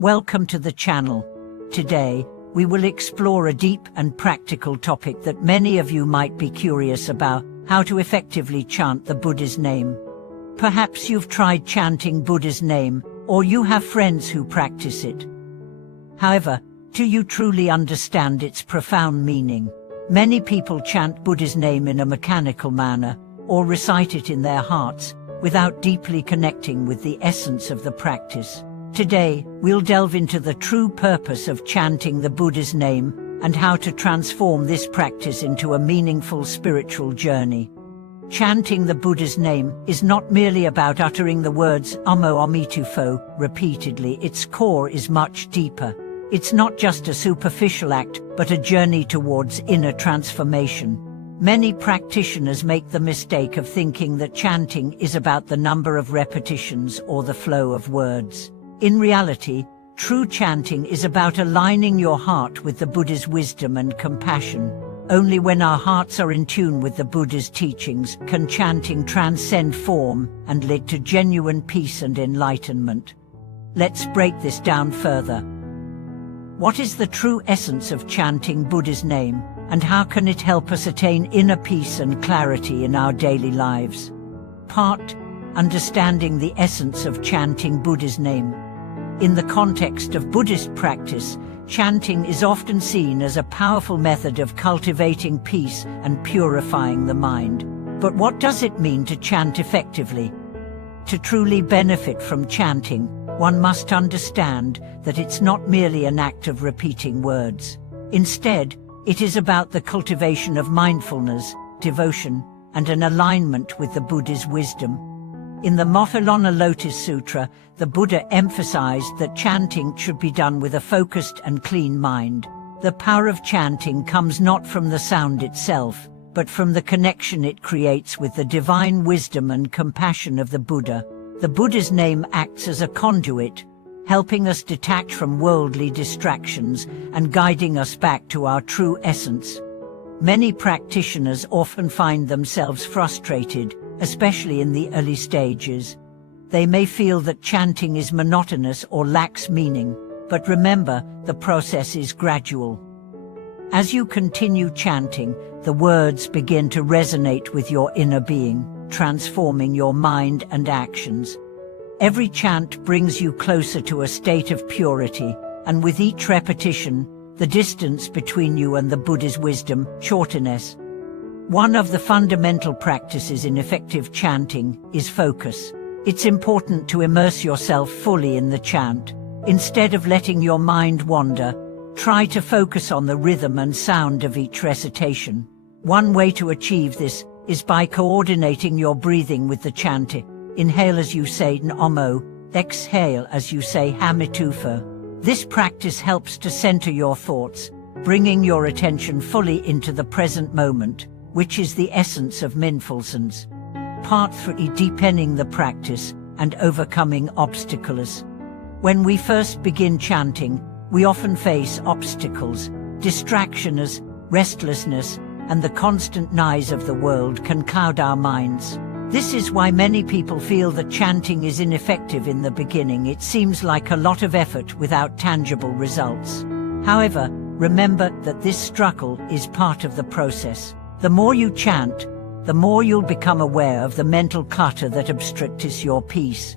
Welcome to the channel. Today, we will explore a deep and practical topic that many of you might be curious about: how to effectively chant the Buddha's name. Perhaps you've tried chanting Buddha's name, or you have friends who practice it. However, do you truly understand its profound meaning? Many people chant Buddha's name in a mechanical manner, or recite it in their hearts, without deeply connecting with the essence of the practice. Today, we'll delve into the true purpose of chanting the Buddha's name, and how to transform this practice into a meaningful spiritual journey. Chanting the Buddha's name is not merely about uttering the words Amo Amitufo repeatedly. Its core is much deeper. It's not just a superficial act, but a journey towards inner transformation. Many practitioners make the mistake of thinking that chanting is about the number of repetitions or the flow of words. In reality, true chanting is about aligning your heart with the Buddha's wisdom and compassion. Only when our hearts are in tune with the Buddha's teachings can chanting transcend form and lead to genuine peace and enlightenment. Let's break this down further. What is the true essence of chanting Buddha's name, and how can it help us attain inner peace and clarity in our daily lives? Part: Understanding the essence of chanting Buddha's name. In the context of Buddhist practice, chanting is often seen as a powerful method of cultivating peace and purifying the mind. But what does it mean to chant effectively? To truly benefit from chanting, one must understand that it's not merely an act of repeating words. Instead, it is about the cultivation of mindfulness, devotion, and an alignment with the Buddha's wisdom. In the Moggallana Lotus Sutra, the Buddha emphasized that chanting should be done with a focused and clean mind. The power of chanting comes not from the sound itself, but from the connection it creates with the divine wisdom and compassion of the Buddha. The Buddha's name acts as a conduit, helping us detach from worldly distractions and guiding us back to our true essence. Many practitioners often find themselves frustrated, especially in the early stages. They may feel that chanting is monotonous or lacks meaning, but remember, the process is gradual. As you continue chanting, the words begin to resonate with your inner being, transforming your mind and actions. Every chant brings you closer to a state of purity, and with each repetition, the distance between you and the Buddha's wisdom shortens. One of the fundamental practices in effective chanting is focus. It's important to immerse yourself fully in the chant. Instead of letting your mind wander, try to focus on the rhythm and sound of each recitation. One way to achieve this is by coordinating your breathing with the chant. Inhale as you say Namo, exhale as you say Hamitufo. This practice helps to center your thoughts, bringing your attention fully into the present moment, which is the essence of mindfulness. Part 3: Deepening the practice and overcoming obstacles. When we first begin chanting, we often face obstacles. Distractions, restlessness, and the constant noise of the world can cloud our minds. This is why many people feel that chanting is ineffective in the beginning. It seems like a lot of effort without tangible results. However, remember that this struggle is part of the process. The more you chant, the more you'll become aware of the mental clutter that obstructs your peace.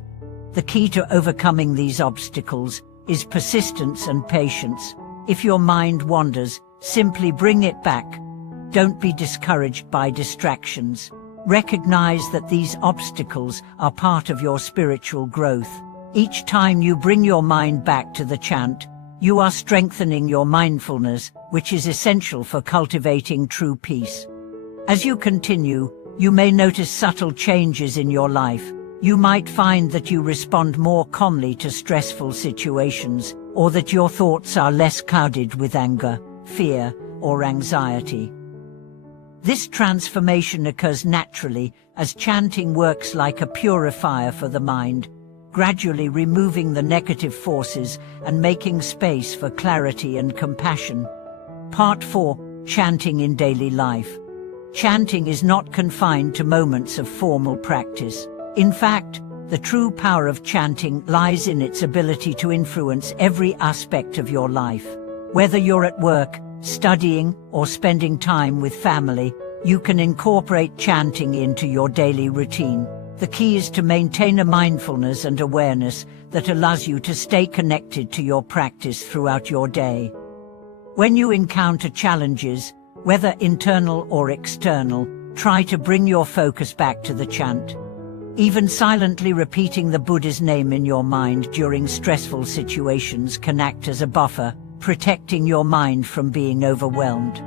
The key to overcoming these obstacles is persistence and patience. If your mind wanders, simply bring it back. Don't be discouraged by distractions. Recognize that these obstacles are part of your spiritual growth. Each time you bring your mind back to the chant, you are strengthening your mindfulness, which is essential for cultivating true peace. As you continue, you may notice subtle changes in your life. You might find that you respond more calmly to stressful situations, or that your thoughts are less clouded with anger, fear, or anxiety. This transformation occurs naturally, as chanting works like a purifier for the mind, gradually removing the negative forces and making space for clarity and compassion. Part 4: Chanting in daily life. Chanting is not confined to moments of formal practice. In fact, The true power of chanting lies in its ability to influence every aspect of your life. Whether you're at work, studying, or spending time with family, you can incorporate chanting into your daily routine. The key is to maintain a mindfulness and awareness that allows you to stay connected to your practice throughout your day. When you encounter challenges, whether internal or external, try to bring your focus back to the chant. Even silently repeating the Buddha's name in your mind during stressful situations can act as a buffer, protecting your mind from being overwhelmed.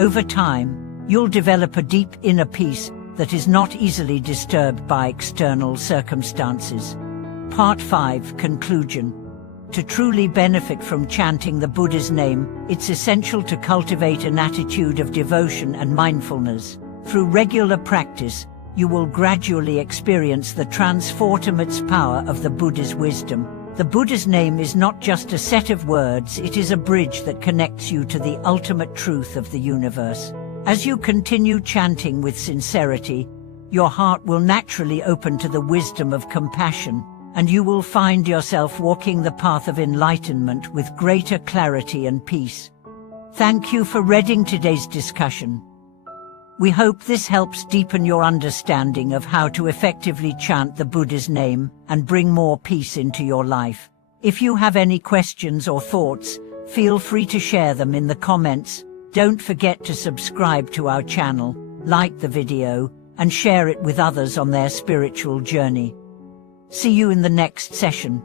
Over time, you'll develop a deep inner peace that is not easily disturbed by external circumstances. Part 5, Conclusion. To truly benefit from chanting the Buddha's name, it's essential to cultivate an attitude of devotion and mindfulness. Through regular practice, you will gradually experience the transformative power of the Buddha's wisdom. The Buddha's name is not just a set of words, it is a bridge that connects you to the ultimate truth of the universe. As you continue chanting with sincerity, your heart will naturally open to the wisdom of compassion, and you will find yourself walking the path of enlightenment with greater clarity and peace. Thank you for reading today's discussion. We hope this helps deepen your understanding of how to effectively chant the Buddha's name and bring more peace into your life. If you have any questions or thoughts, feel free to share them in the comments. Don't forget to subscribe to our channel, like the video, and share it with others on their spiritual journey. See you in the next session.